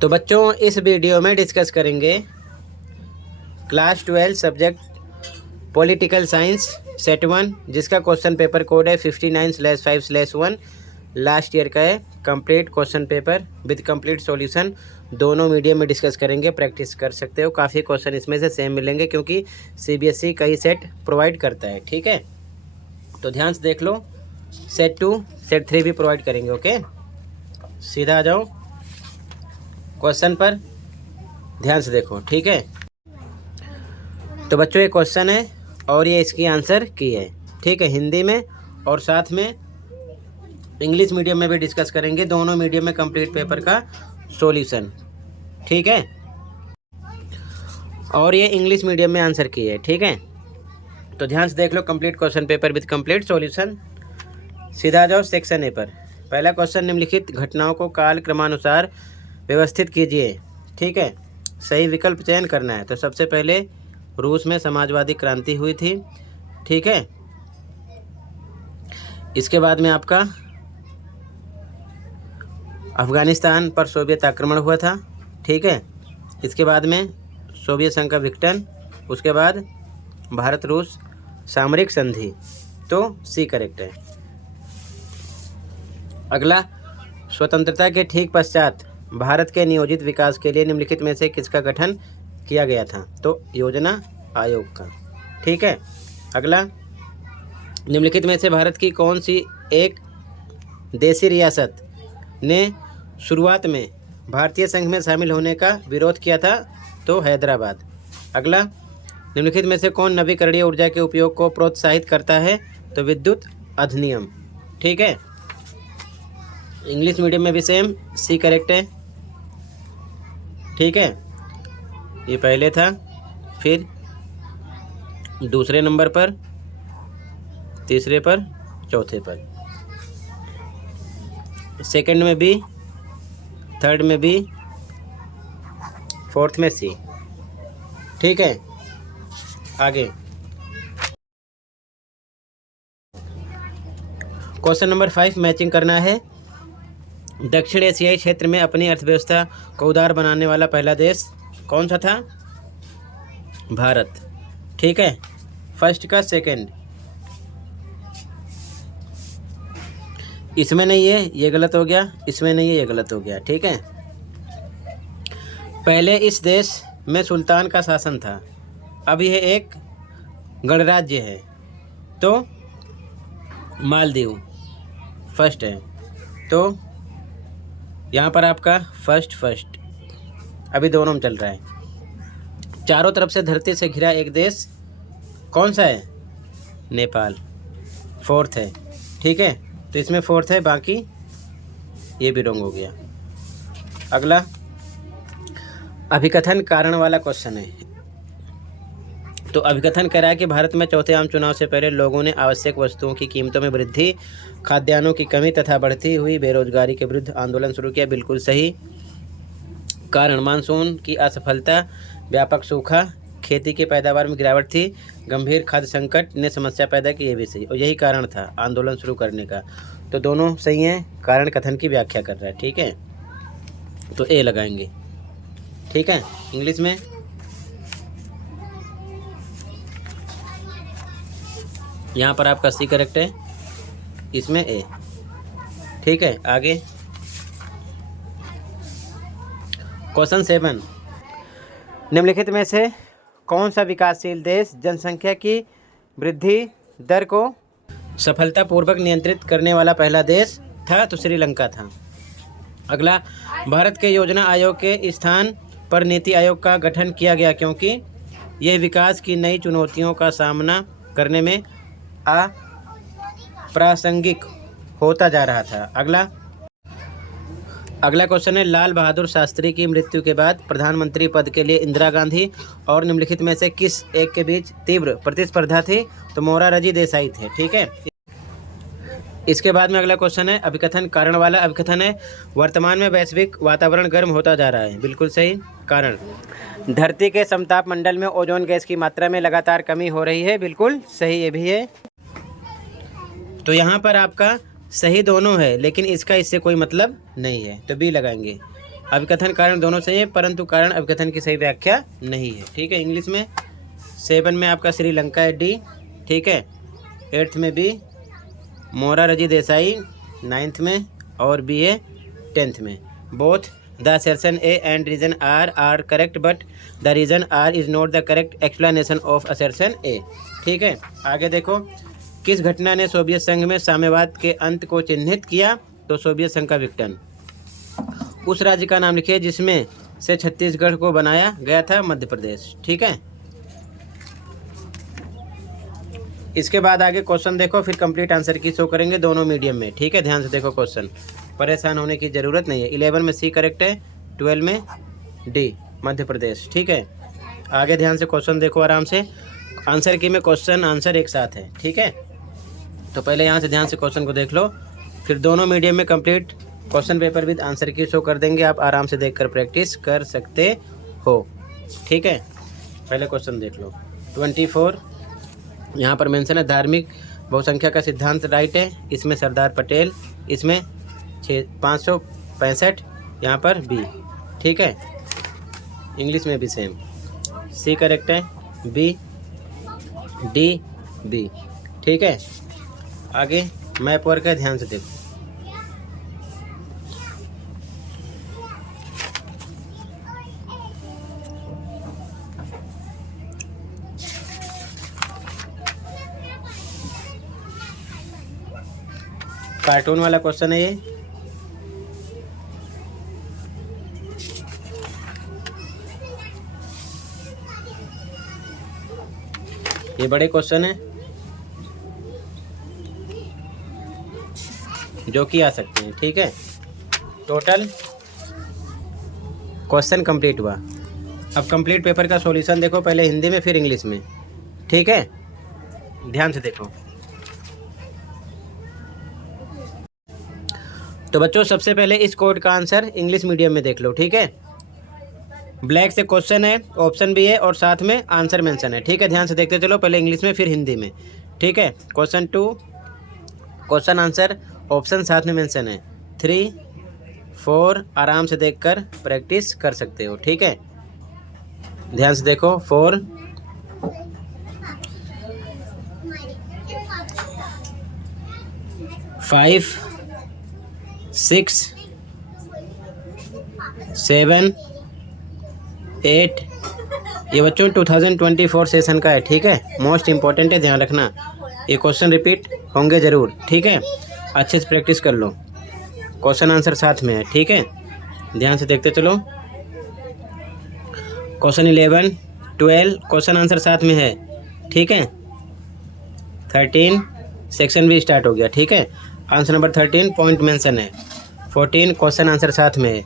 तो बच्चों इस वीडियो में डिस्कस करेंगे class 12 subject political science set 1, जिसका क्वेश्चन पेपर कोड है 59/5/1। लास्ट ईयर का है। Complete question paper with complete solution दोनों मीडियम में डिस्कस करेंगे। प्रैक्टिस कर सकते हो, काफ़ी क्वेश्चन इसमें से सेम मिलेंगे क्योंकि सीबीएसई कई सेट प्रोवाइड करता है। ठीक है, तो ध्यान से देख लो। सेट 2 सेट 3 भी प्रोवाइड करेंगे। ओके, सीधा आ जाओ क्वेश्चन पर, ध्यान से देखो। ठीक है, तो बच्चों ये क्वेश्चन है और ये इसकी आंसर की है। ठीक है, हिंदी में और साथ में इंग्लिश मीडियम में भी डिस्कस करेंगे, दोनों मीडियम में कंप्लीट पेपर का सॉल्यूशन। ठीक है, और ये इंग्लिश मीडियम में आंसर की है। ठीक है, तो ध्यान से देख लो complete question paper with complete solution. सीधा आ जाओ सेक्शन ए पर। पहला क्वेश्चन, निम्नलिखित घटनाओं को काल क्रमानुसार व्यवस्थित कीजिए। ठीक है, सही विकल्प चयन करना है। तो सबसे पहले रूस में समाजवादी क्रांति हुई थी। ठीक है, इसके बाद में आपका अफगानिस्तान पर सोवियत आक्रमण हुआ था। ठीक है, इसके बाद में सोवियत संघ का विघटन, उसके बाद भारत रूस सामरिक संधि। तो सी करेक्ट है। अगला, स्वतंत्रता के ठीक पश्चात भारत के नियोजित विकास के लिए निम्नलिखित में से किसका गठन किया गया था? तो योजना आयोग का। ठीक है, अगला, निम्नलिखित में से भारत की कौन सी एक देशी रियासत ने शुरुआत में भारतीय संघ में शामिल होने का विरोध किया था? तो हैदराबाद। अगला, निम्नलिखित में से कौन नवीकरणीय ऊर्जा के उपयोग को प्रोत्साहित करता है? तो विद्युत अधिनियम। ठीक है, इंग्लिश मीडियम में भी सेम सी करेक्ट है। ठीक है, ये पहले था, फिर दूसरे नंबर पर, तीसरे पर, चौथे पर, सेकंड में बी, थर्ड में बी, फोर्थ में सी। ठीक है, आगे क्वेश्चन नंबर 5 मैचिंग करना है। दक्षिण एशियाई क्षेत्र में अपनी अर्थव्यवस्था को उदार बनाने वाला पहला देश कौन सा था? भारत। ठीक है, फर्स्ट का सेकंड, इसमें नहीं है, ये गलत हो गया, इसमें नहीं है, ये गलत हो गया। ठीक है, पहले इस देश में सुल्तान का शासन था, अब यह एक गणराज्य है। तो मालदीव फर्स्ट है। तो यहाँ पर आपका फर्स्ट अभी दोनों में चल रहा है। चारों तरफ से धरती से घिरा एक देश कौन सा है? नेपाल फोर्थ है। ठीक है, तो इसमें फोर्थ है, बाकी ये भी रॉन्ग हो गया। अगला, अभिकथन कारण वाला क्वेश्चन है। तो अभिकथन कह रहा है कि भारत में चौथे आम चुनाव से पहले लोगों ने आवश्यक वस्तुओं की कीमतों में वृद्धि, खाद्यान्नों की कमी तथा बढ़ती हुई बेरोजगारी के विरुद्ध आंदोलन शुरू किया। बिल्कुल सही। कारण, मानसून की असफलता, व्यापक सूखा, खेती की पैदावार में गिरावट थी, गंभीर खाद्य संकट ने समस्या पैदा की। ये भी सही, और यही कारण था आंदोलन शुरू करने का। तो दोनों सही हैं, कारण कथन की व्याख्या कर रहा है। ठीक है, तो ए लगाएंगे। ठीक है, इंग्लिश में यहाँ पर आपका सी करेक्ट है, इसमें ए। ठीक है, आगे क्वेश्चन 7, निम्नलिखित में से कौन सा विकासशील देश जनसंख्या की वृद्धि दर को सफलतापूर्वक नियंत्रित करने वाला पहला देश था? तो श्रीलंका था। अगला, भारत के योजना आयोग के स्थान पर नीति आयोग का गठन किया गया क्योंकि यह विकास की नई चुनौतियों का सामना करने में अप्रासंगिक होता जा रहा था। अगला क्वेश्चन है, लाल बहादुर शास्त्री की मृत्यु के बाद प्रधानमंत्री पद के लिए इंदिरा गांधी और निम्नलिखित में से किस एक के बीच तीव्र प्रतिस्पर्धा थी? तो मोरारजी देसाई थे। ठीक है, इसके बाद में अगला क्वेश्चन है अभिकथन कारण वाला। अभिकथन है, वर्तमान में वैश्विक वातावरण गर्म होता जा रहा है। बिल्कुल सही। कारण, धरती के समताप मंडल में ओजोन गैस की मात्रा में लगातार कमी हो रही है। बिल्कुल सही, ये भी है। तो यहाँ पर आपका सही दोनों है, लेकिन इसका इससे कोई मतलब नहीं है, तो बी लगाएंगे। अभिकथन कारण दोनों सही है, परंतु कारण अभिकथन की सही व्याख्या नहीं है। ठीक है। इंग्लिश में 7 में आपका श्रीलंका है डी। ठीक है। 8th में बी, मोरारजी देसाई 9th में, और बी है 10th में। Both the assertion A and reason R correct, but the reason R is not the correct explanation of assertion A. ठीक है। आगे देखो, किस घटना ने सोवियत संघ में साम्यवाद के अंत को चिन्हित किया? तो सोवियत संघ का विघटन। उस राज्य का नाम लिखिए जिसमें से छत्तीसगढ़ को बनाया गया था, मध्य प्रदेश। ठीक है। इसके बाद आगे क्वेश्चन देखो, फिर कंप्लीट आंसर की शो करेंगे दोनों मीडियम में। ठीक है। ध्यान से देखो क्वेश्चन, परेशान होने की ज़रूरत नहीं है। 11 में सी करेक्ट है, 12 में डी मध्य प्रदेश। ठीक है। आगे ध्यान से क्वेश्चन देखो आराम से। आंसर की में क्वेश्चन आंसर एक साथ है। ठीक है। तो पहले यहाँ से ध्यान से क्वेश्चन को देख लो, फिर दोनों मीडियम में complete question paper with answer की शो कर देंगे। आप आराम से देखकर प्रैक्टिस कर सकते हो। ठीक है। पहले क्वेश्चन देख लो। 24 यहाँ पर मेंशन है, धार्मिक बहुसंख्या का सिद्धांत राइट है। इसमें सरदार पटेल, इसमें 565 यहाँ पर बी। ठीक है। इंग्लिश में भी सेम। सी करेक्ट है, बी, डी, बी। ठीक है। आगे मैप वर्क है, ध्यान से देखो। कार्टून वाला क्वेश्चन है ये बड़े क्वेश्चन है जो कि आ सकते हैं। ठीक है। टोटल क्वेश्चन कंप्लीट हुआ। अब कंप्लीट पेपर का सॉल्यूशन देखो, पहले हिंदी में फिर इंग्लिश में। ठीक है। ध्यान से देखो। तो बच्चों सबसे पहले इस कोड का आंसर इंग्लिश मीडियम में देख लो। ठीक है। ब्लैक से क्वेश्चन है, ऑप्शन भी है और साथ में आंसर मेंशन है। ठीक है। ध्यान से देखते चलो, पहले इंग्लिश में फिर हिंदी में। ठीक है। क्वेश्चन 2 क्वेश्चन आंसर ऑप्शन साथ में मेंशन है। 3, 4 आराम से देखकर प्रैक्टिस कर सकते हो। ठीक है। ध्यान से देखो। 4, 5, 6, 7, 8 ये बच्चों 2024 सेशन का है। ठीक है। मोस्ट इम्पॉर्टेंट है, ध्यान रखना। ये क्वेश्चन रिपीट होंगे ज़रूर। ठीक है। अच्छे से प्रैक्टिस कर लो। क्वेश्चन आंसर साथ में है। ठीक है। ध्यान से देखते चलो। क्वेश्चन 11, 12 क्वेश्चन आंसर साथ में है। ठीक है। 13 सेक्शन भी स्टार्ट हो गया। ठीक है। आंसर नंबर 13 पॉइंट मेंशन है। 14 क्वेश्चन आंसर साथ में है,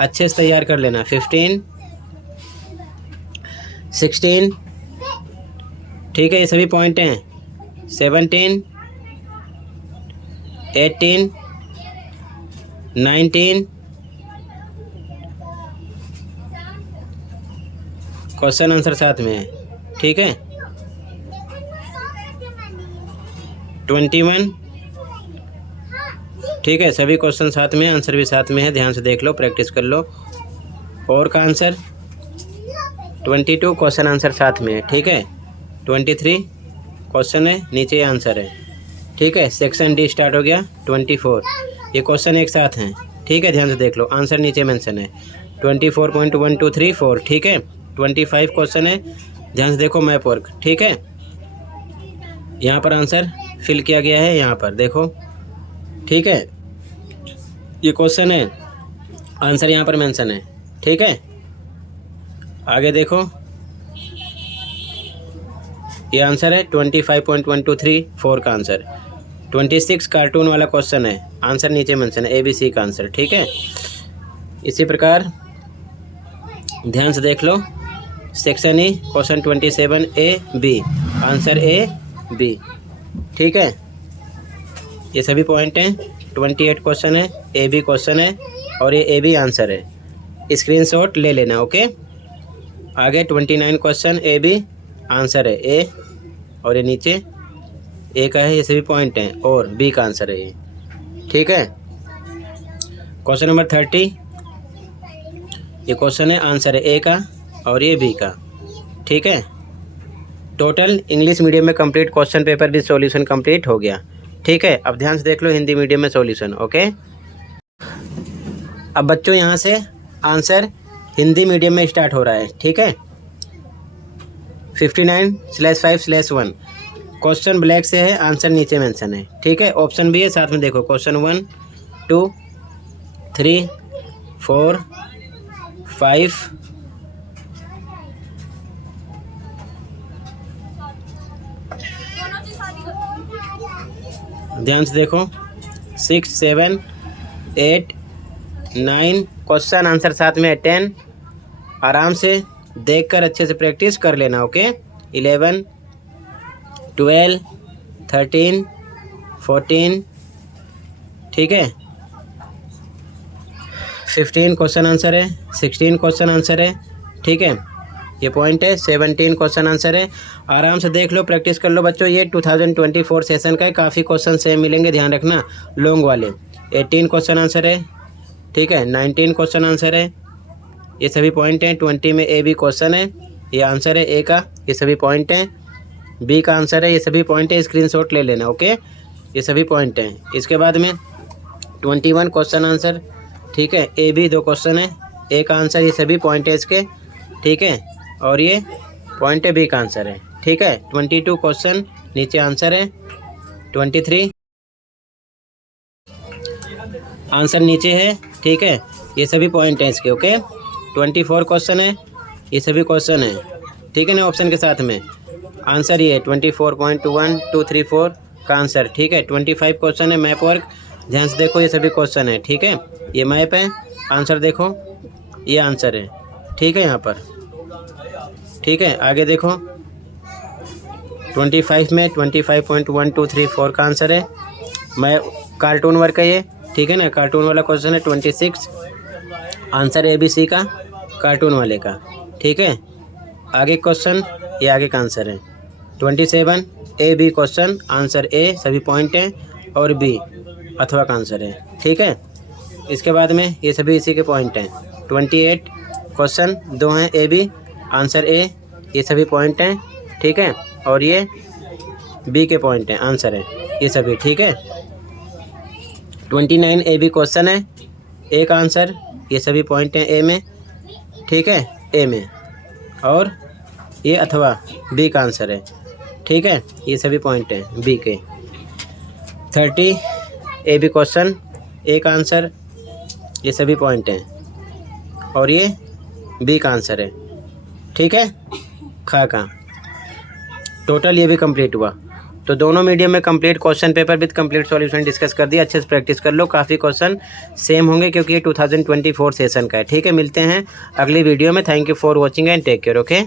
अच्छे से तैयार कर लेना। 15, 16 ठीक है, ये सभी पॉइंट हैं। 17, 18, 19 क्वेश्चन आंसर साथ में है। ठीक है। 21 ठीक है, सभी क्वेश्चन साथ में, आंसर भी साथ में है। ध्यान से देख लो, प्रैक्टिस कर लो। और का आंसर 22 क्वेश्चन आंसर साथ में है। ठीक है। 23 क्वेश्चन है, नीचे आंसर है। ठीक है। सेक्शन डी स्टार्ट हो गया। 24 ये क्वेश्चन एक साथ हैं। ठीक है। ध्यान से देख लो, आंसर नीचे मेंशन है। 24.123 ठीक है। 25 क्वेश्चन है, ध्यान से देखो मैप वर्क। ठीक है। यहाँ पर आंसर फिल किया गया है, यहाँ पर देखो। ठीक है। ये क्वेश्चन है, आंसर यहाँ पर मेंशन है। ठीक है। आगे देखो, ये आंसर है 25.1234 का आंसर। 26 कार्टून वाला क्वेश्चन है, आंसर नीचे मेंशन है, ABC का आंसर। ठीक है। इसी प्रकार ध्यान से देख लो, section E question 27 AB answer AB। ठीक है। ये सभी पॉइंट हैं। 28 क्वेश्चन है, AB क्वेश्चन है और ये AB आंसर है। स्क्रीनशॉट ले लेना। ओके। आगे 29 क्वेश्चन AB आंसर है A और ये नीचे A का है, ये सभी पॉइंट हैं और B का आंसर है ये। ठीक है। क्वेश्चन नंबर 30 ये क्वेश्चन है, आंसर है ए का और ये बी का। ठीक है, टोटल इंग्लिश मीडियम में कंप्लीट क्वेश्चन पेपर भी सॉल्यूशन कंप्लीट हो गया। ठीक है, अब ध्यान से देख लो हिंदी मीडियम में सॉल्यूशन। ओके, अब बच्चों यहाँ से आंसर हिंदी मीडियम में स्टार्ट हो रहा है। ठीक है, 59/5/1 क्वेश्चन ब्लैक से है, आंसर नीचे मेंशन है। ठीक है, ऑप्शन भी है साथ में, देखो क्वेश्चन 1 2 3 4 5 ध्यान से देखो 6 7 8 9 क्वेश्चन आंसर साथ में है 10। आराम से देखकर अच्छे से प्रैक्टिस कर लेना। ओके, 11 12 13 14, ठीक है, 15 क्वेश्चन आंसर है, 16 क्वेश्चन आंसर है। ठीक है, ये पॉइंट है, 17 क्वेश्चन आंसर है। आराम से देख लो, प्रैक्टिस कर लो बच्चों। ये 2024 सेशन का है, काफ़ी क्वेश्चन सेम मिलेंगे, ध्यान रखना लॉन्ग वाले। 18 क्वेश्चन आंसर है। ठीक है, 19 क्वेश्चन आंसर है, ये सभी पॉइंट हैं। 20 में ए बी क्वेश्चन है, ये आंसर है ए का, ये सभी पॉइंट हैं। बी का आंसर है, ये सभी पॉइंट है, स्क्रीनशॉट ले लेना। ओके, ये सभी पॉइंट हैं। इसके बाद में 21 क्वेश्चन आंसर। ठीक है, ए बी 2 क्वेश्चन है, ए का आंसर, ये सभी पॉइंट है इसके। ठीक है, और ये पॉइंट है, बी का आंसर है। ठीक है, 22 क्वेश्चन नीचे आंसर है। 23 आंसर नीचे है। ठीक है, ये सभी पॉइंट हैं इसके। ओके, 24 क्वेश्चन है, ये सभी क्वेश्चन है। ठीक है ना, ऑप्शन के साथ में आंसर ये है 24.1 2 3 4 का आंसर। ठीक है, 25 क्वेश्चन है, मैप वर्क, ध्यान से देखो, ये सभी क्वेश्चन है। ठीक है, ये मैप है, आंसर देखो, ये आंसर है। ठीक है, यहाँ पर। ठीक है, आगे देखो 25 में 25.1 2 3 4 का आंसर है। मैं कार्टून वर्क है ये। ठीक है ना, कार्टून वाला क्वेश्चन है। 26 आंसर ए बी सी का, कार्टून वाले का। ठीक है, आगे क्वेश्चन, ये आगे का आंसर है। 27 A B question, answer A सभी पॉइंट हैं और बी अथवा का आंसर है। ठीक है, इसके बाद में ये सभी इसी के पॉइंट हैं। 28 क्वेश्चन 2 हैं, ए बी, आंसर ए, ये सभी पॉइंट हैं। ठीक है, और ये बी के पॉइंट हैं, आंसर है ये सभी। ठीक है, 29 ए बी क्वेश्चन है, ए का आंसर, ये सभी पॉइंट हैं ए में। ठीक है, ए में, और ये अथवा बी का आंसर है। ठीक है, ये सभी पॉइंट हैं बी के। 30 ए बी क्वेश्चन, ए का आंसर, ये सभी पॉइंट हैं और ये बी का आंसर है। ठीक है, खा का टोटल ये भी कंप्लीट हुआ। तो दोनों मीडियम में complete question paper with complete solution discuss कर दिया। अच्छे से प्रैक्टिस कर लो, काफ़ी क्वेश्चन सेम होंगे क्योंकि ये 2024 सेशन का है। ठीक है, मिलते हैं अगली वीडियो में। Thank you for watching and take care. Okay.